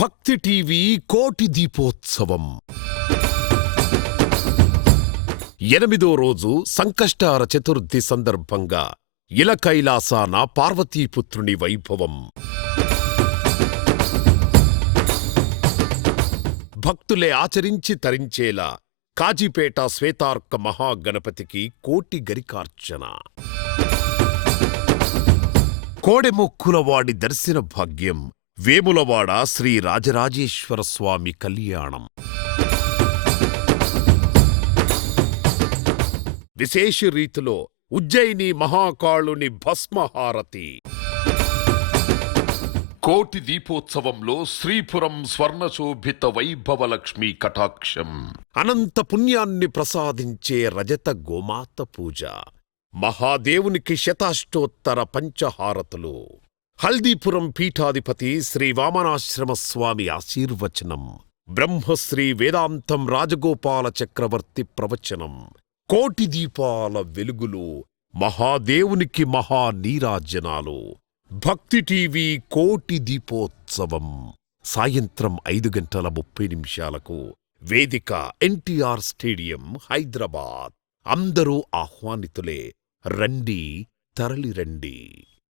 భక్తి టీవీ కోటి దీపోత్సవం 8వ రోజు సంకష్టార చతుర్థి సందర్భంగా ఇల కైలాసాన పార్వతీపుత్రుని వైభవం. భక్తులే ఆచరించి తరించేలా కాజీపేట శ్వేతార్క మహాగణపతికి కోటి గరికార్చన. కోడెమొక్కులవాడి దర్శన భాగ్యం. వేములవాడ శ్రీ రాజరాజేశ్వర స్వామి కళ్యాణం. విశేష రీతిలో ఉజ్జయిని మహాకాళుని భస్మహారతి. కోటి దీపోత్సవంలో శ్రీపురం స్వర్ణశోభిత వైభవలక్ష్మీ కటాక్షం. అనంత పుణ్యాన్ని ప్రసాదించే రజత గోమాత పూజ. మహాదేవునికి శతాష్టోత్తర పంచహారతులు. హల్దీపురం పీఠాధిపతి శ్రీ వామనాశ్రమ స్వామి ఆశీర్వచనం. బ్రహ్మశ్రీ వేదాంతం రాజగోపాల చక్రవర్తి ప్రవచనం. కోటి దీపాల వెలుగులు. మహాదేవునికి మహానీరాజనాలు. భక్తి టీవీ కోటి దీపోత్సవం సాయంత్రం 5:30 వేదిక ఎన్టీఆర్ స్టేడియం, హైదరాబాద్. అందరూ ఆహ్వానితులే. రండి, తరలిరండి.